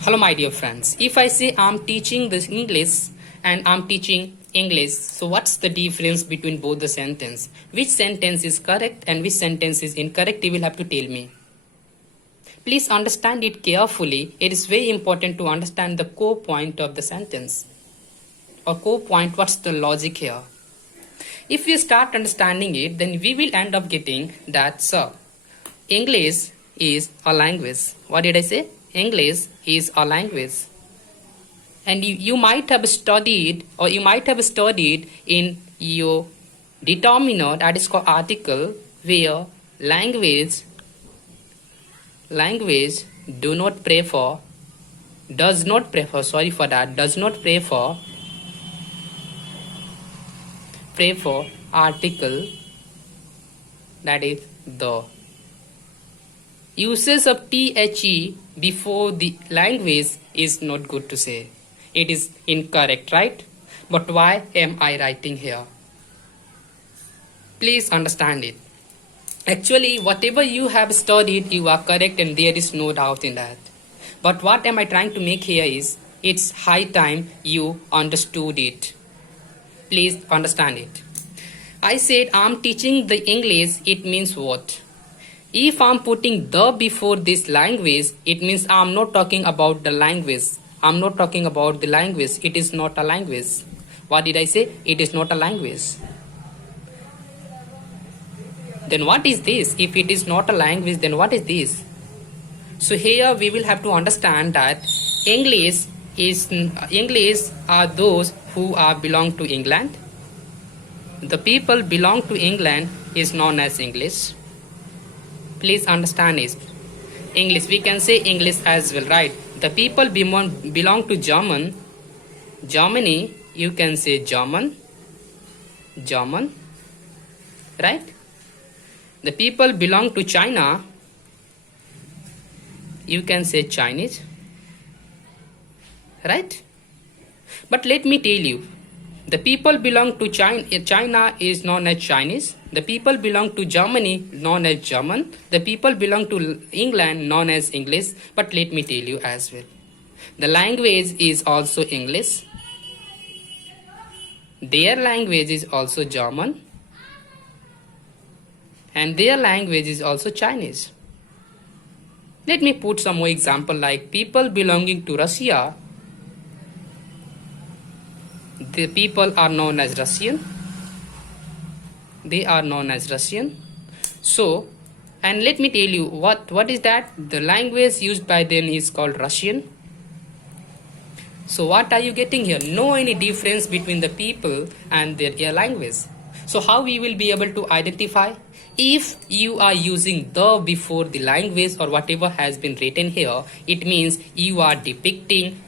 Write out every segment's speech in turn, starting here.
Hello, my dear friends. If I say I'm teaching this English and I'm teaching English, so what's the difference between both the sentence? Which sentence is correct and which sentence is incorrect? You will have to tell me. Please understand it carefully. It is very important to understand the core point of the sentence. Or core point, what's the logic here? If we start understanding it, then we will end up getting that, sir, English is a language. What did I say? English is a language. And you might have studied in your determiner, that is called article, where language does not prefer article, that is the. Uses of the before the language is not good to say. It is incorrect, right? But why am I writing here? Please understand it. Actually, whatever you have studied, you are correct and there is no doubt in that. But what am I trying to make here is, it's high time you understood it. Please understand it. I said I'm teaching the English, it means what? If I'm putting the before this language, it means I'm not talking about the language. I'm not talking about the language. It is not a language. What did I say? It is not a language. Then what is this? If it is not a language, then what is this? So here we will have to understand that English are those who are belong to England. The people belong to England is known as English. Please understand it. English, we can say English as well, right? The people belong to Germany, you can say German, right? The people belong to China, you can say Chinese, right? But let me tell you, the people belong to China is known as Chinese. The people belong to Germany, known as German. The people belong to England, known as English. But let me tell you as well, the language is also English. Their language is also German. And their language is also Chinese. Let me put some more example, like people belonging to Russia. The people are known as Russian. They are known as Russian. So, and let me tell you what is that? The language used by them is called Russian. So what are you getting here? No any difference between the people and their language. So how we will be able to identify? If you are using the before the language or whatever has been written here, it means you are depicting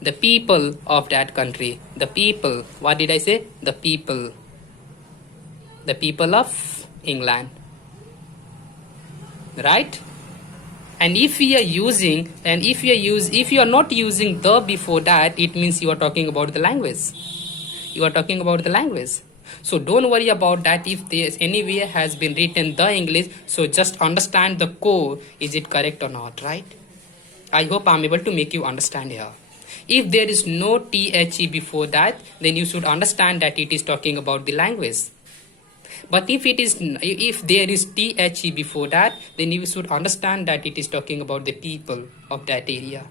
the people of that country. The people, what did I say? The people of England, right? And if you are not using the before that, it means you are talking about the language. So don't worry about that. If there's anywhere has been written the English, so just understand the core, is it correct or not, right? I hope I'm able to make you understand here. If there is no the before that, then you should understand that it is talking about the language. But if there is the before that, then you should understand that it is talking about the people of that area.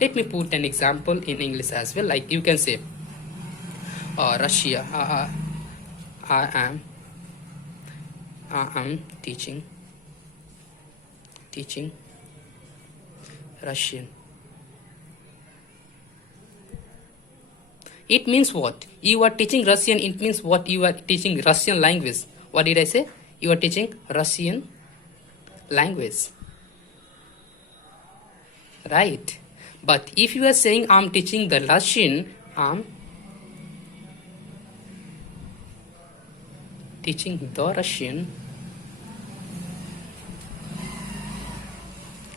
Let me put an example in English as well. Like you can say, Russia. I am teaching Russian. It means what? You are teaching Russian. It means what? You are teaching Russian language. What did I say? You are teaching Russian language, right? But if you are saying I'm teaching the Russian, I'm teaching the Russian,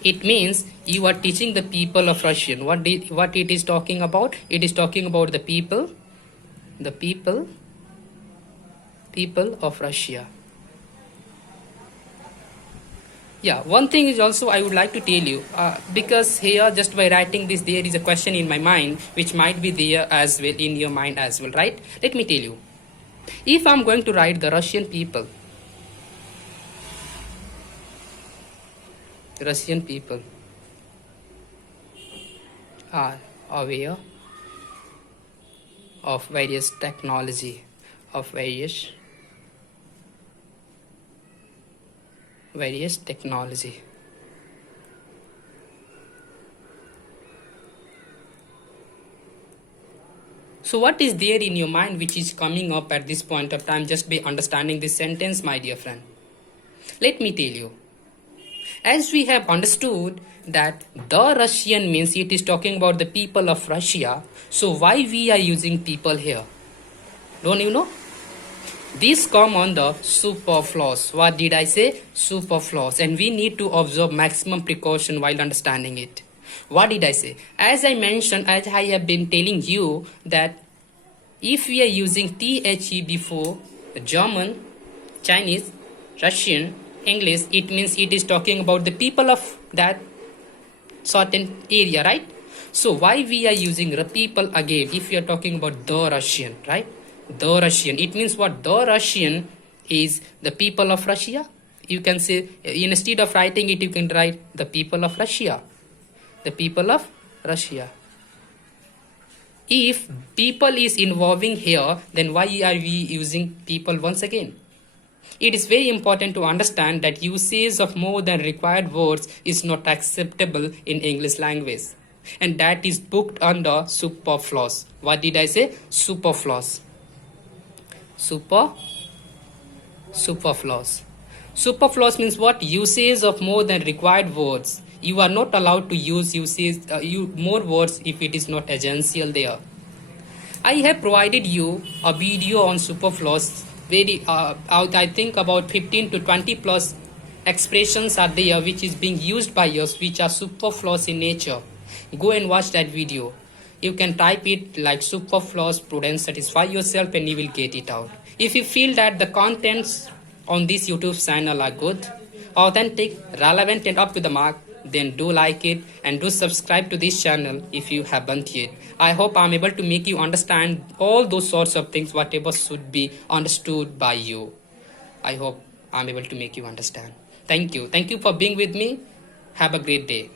it means you are teaching the people of Russian. What it is talking about? It is talking about the people of Russia. Yeah, one thing is also I would like to tell you, because here just by writing this, there is a question in my mind which might be there as well in your mind as well, right? Let me tell you. If I'm going to write the Russian people are aware of various technology, of various technology. So what is there in your mind which is coming up at this point of time just by understanding this sentence, my dear friend? Let me tell you. As we have understood that the Russian means it is talking about the people of Russia. So why we are using people here? Don't you know? These come on the superfluous. What did I say? Superfluous. And we need to observe maximum precaution while understanding it. What did I say? As I mentioned, as I have been telling you that if we are using THE before German, Chinese, Russian, English, it means it is talking about the people of that certain area, right? So why we are using the people again if we are talking about the Russian, right? The Russian. It means what? The Russian is the people of Russia. You can say, instead of writing it, you can write the people of Russia. The people of Russia. If people is involving here, then why are we using people once again? It is very important to understand that usage of more than required words is not acceptable in English language. And that is booked under superfluous. What did I say? Superfluous. Superfluous. Superfluous means what? Usage of more than required words. You are not allowed to use more words if it is not essential there. I have provided you a video on superfluous. I think about 15 to 20 plus expressions are there which is being used by us which are superfluous in nature. Go and watch that video. You can type it like superfluous prudence satisfy yourself and you will get it out. If you feel that the contents on this YouTube channel are good, authentic, relevant and up to the mark, then do like it and do subscribe to this channel if you haven't yet. I hope I'm able to make you understand all those sorts of things, whatever should be understood by you. I hope I'm able to make you understand. Thank you. Thank you for being with me. Have a great day.